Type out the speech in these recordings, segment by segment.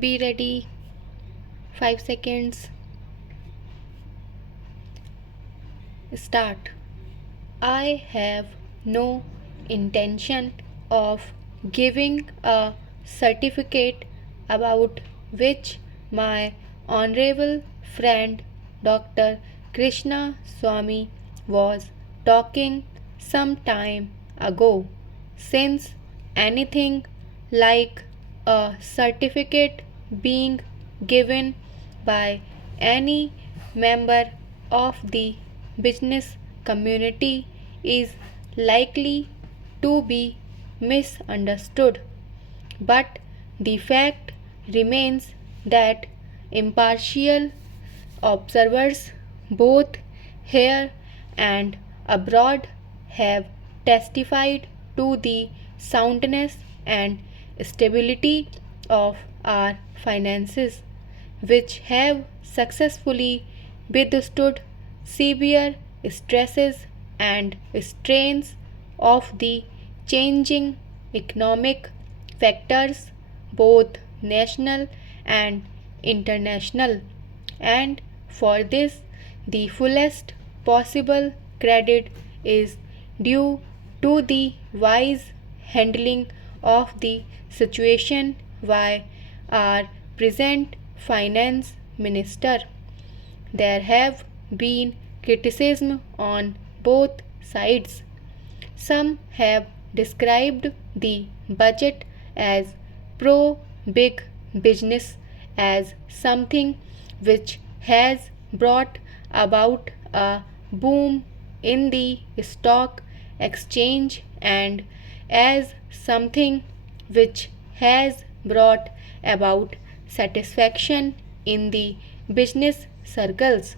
Be ready. 5 seconds. Start. I have no intention of giving a certificate about which my honorable friend Dr. Krishna Swami was talking some time ago, since anything like a certificate being given by any member of the business community is likely to be misunderstood. But the fact remains that impartial observers, both here and abroad, have testified to the soundness and stability of our finances, which have successfully withstood severe stresses and strains of the changing economic factors, both national and international. And for this, the fullest possible credit is due to the wise handling of the situation by our present finance minister. There have been criticism on both sides. Some have described the budget as pro big business, as something which has brought about a boom in the stock exchange, and as something which has brought about satisfaction in the business circles.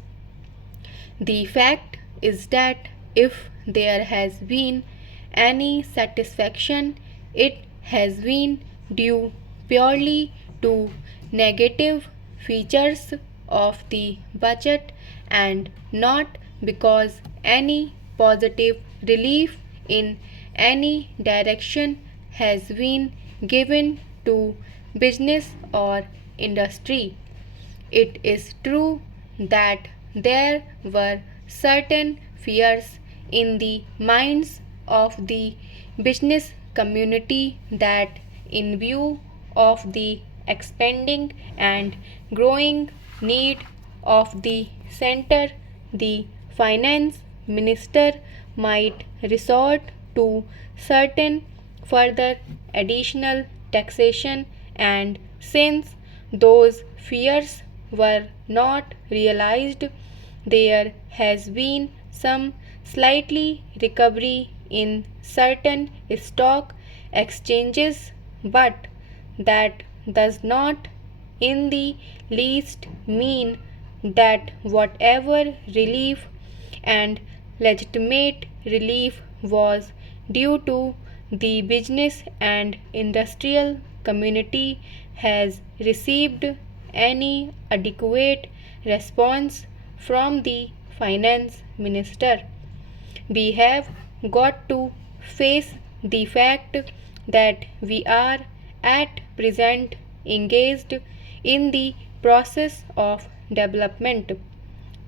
The fact is that if there has been any satisfaction, it has been due purely to negative features of the budget, and not because any positive relief in any direction has been given to business or industry. It is true that there were certain fears in the minds of the business community that, in view of the expanding and growing need of the center, the finance minister might resort to certain further additional taxation, and since those fears were not realized, there has been some slightly recovery in certain stock exchanges, but that does not in the least mean that whatever relief and legitimate relief was due to the business and industrial community has received any adequate response from the finance minister. We have got to face the fact that we are at present engaged in the process of development.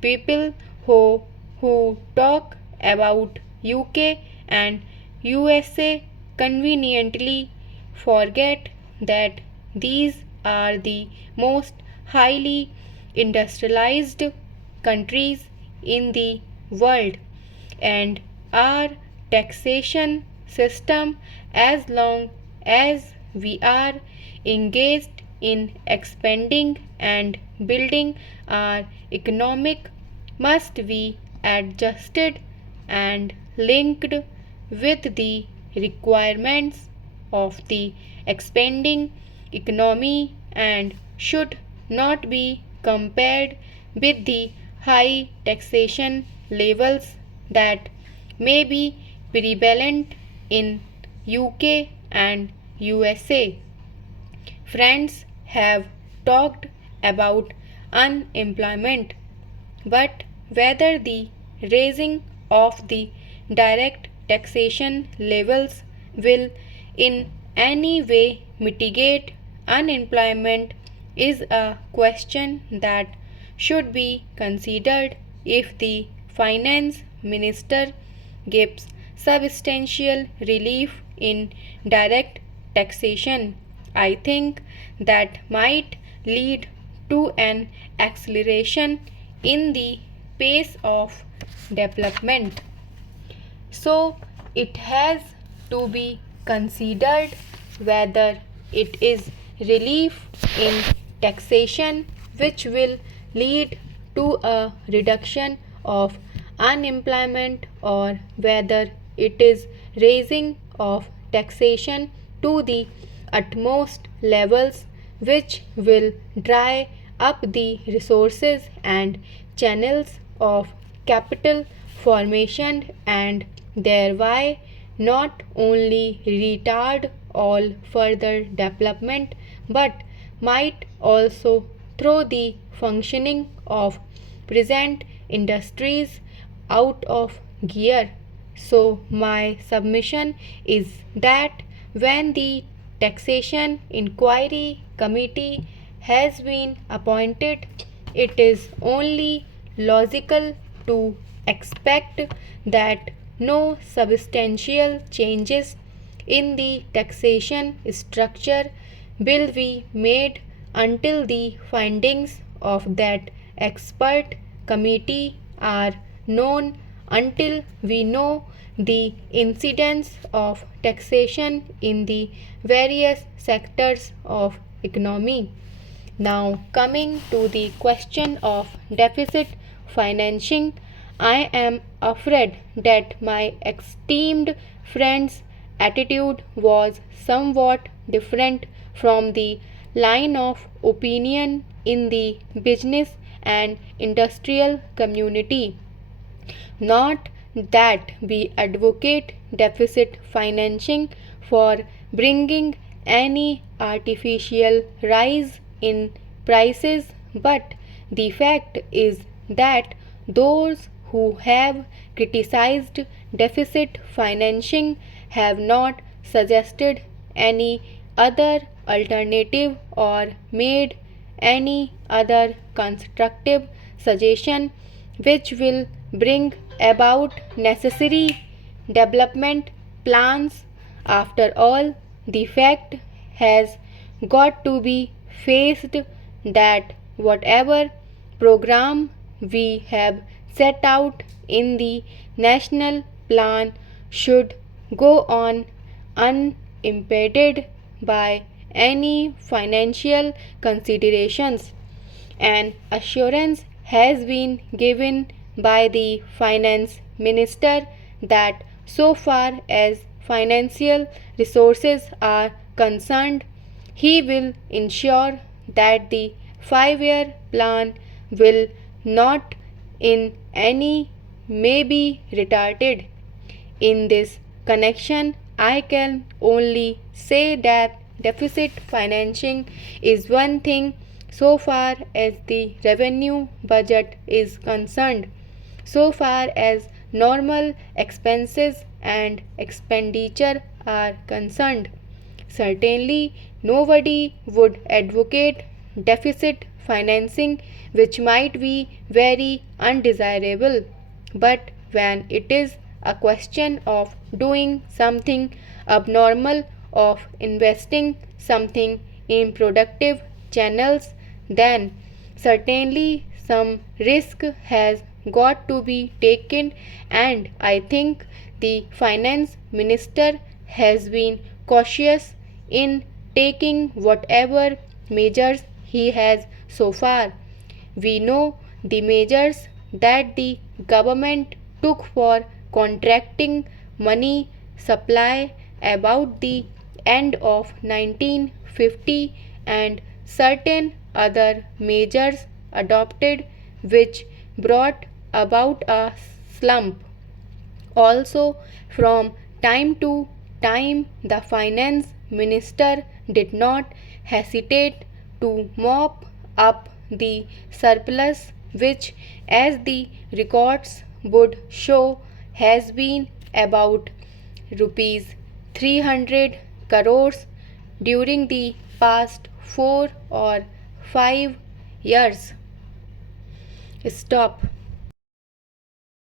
People who talk about UK and USA conveniently forget that these are the most highly industrialized countries in the world, and our taxation system, as long as we are engaged in expanding and building our economic, must be adjusted and linked with the requirements of the expanding economy, and should not be compared with the high taxation levels that may be prevalent in UK and USA. Friends have talked about unemployment, but whether the raising of the direct taxation levels will in any way mitigate unemployment is a question that should be considered if the finance minister gives substantial relief in direct taxation. I think that might lead to an acceleration in the pace of development. So it has to be considered whether it is relief in taxation which will lead to a reduction of unemployment or whether it is raising of taxation to the utmost levels which will dry up the resources and channels of capital formation and thereby not only retard all further development but might also throw the functioning of present industries out of gear. So, my submission is that when the Taxation Inquiry Committee has been appointed, it is only logical to expect that no substantial changes in the taxation structure will be made until the findings of that expert committee are known, until we know the incidence of taxation in the various sectors of economy. Now, coming to the question of deficit financing, I am afraid that my esteemed friend's attitude was somewhat different from the line of opinion in the business and industrial community. Not that we advocate deficit financing for bringing any artificial rise in prices, but the fact is that those who have criticized deficit financing have not suggested any other alternative or made any other constructive suggestion which will bring about necessary development plans. After all, the fact has got to be faced that whatever program we have set out in the national plan should go on unimpeded by any financial considerations. An assurance has been given by the finance minister that so far as financial resources are concerned, he will ensure that the 5-year plan will not in any may be retarded. In this connection, I can only say that deficit financing is one thing so far as the revenue budget is concerned. So far as normal expenses and expenditure are concerned, certainly nobody would advocate deficit financing, which might be very undesirable. But when it is a question of doing something abnormal, of investing something in productive channels, then certainly some risk has got to be taken, and I think the finance minister has been cautious in taking whatever measures he has so far. We know the measures that the government took for contracting money supply about the end of 1950 and certain other measures adopted which brought about a slump. Also, from time to time, the finance minister did not hesitate to mop up the surplus, which, as the records would show, has been about rupees 300 crores during the past 4 or 5 years. Stop.